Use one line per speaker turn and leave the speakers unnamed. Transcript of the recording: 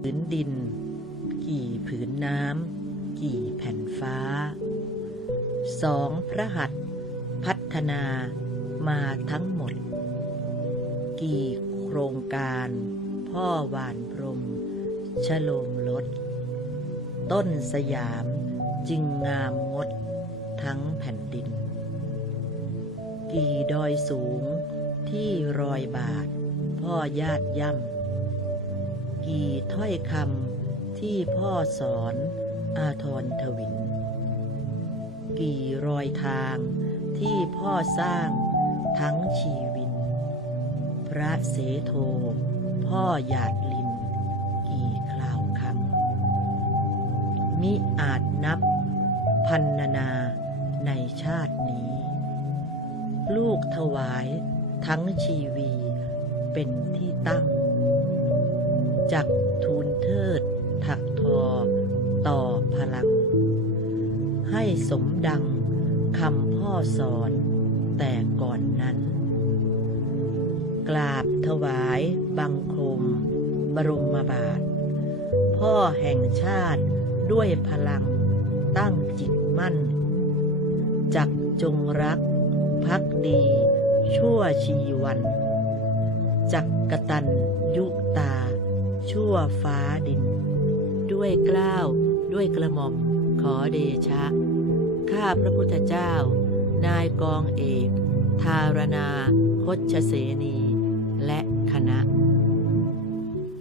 ผืนดิน กี่ผืนน้ำ กี่แผ่นฟ้า สองพระหัตถ์พัฒนามาทั้งหมด กี่โครงการ พ่อหวานพรมชโลมลด ต้นสยามจึงงามงดทั้งแผ่นดิน กี่ดอยสูงที่รอยบาท พ่อญาติย่ำ กี่ถ้อยคำที่พ่อสอนอาทรทวิน กี่รอยทางที่พ่อสร้างทั้งชีวิน พระเสโท พ่อหยาดลิน กี่คราวคำมิอาจนับพันนานาในชาตินี้ ลูกถวายทั้งชีวีเป็นที่ตั้ง จักทูลเทิด ถักทอ ต่อพลัง ให้สมดังคำพ่อสอนแต่ก่อนนั้น กราบถวายบังคม บรมบาท พ่อแห่งชาติด้วยพลังตั้งจิตมั่น จักจงรัก พักดี ชั่วชีวัน จักกตันยุตา ชั่วฟ้าดิน ด้วยกล้าว ด้วยกระหม่อม ขอเดชะ ข้าพระพุทธเจ้า นายกองเอก ทารณาคชเสนี และคณะ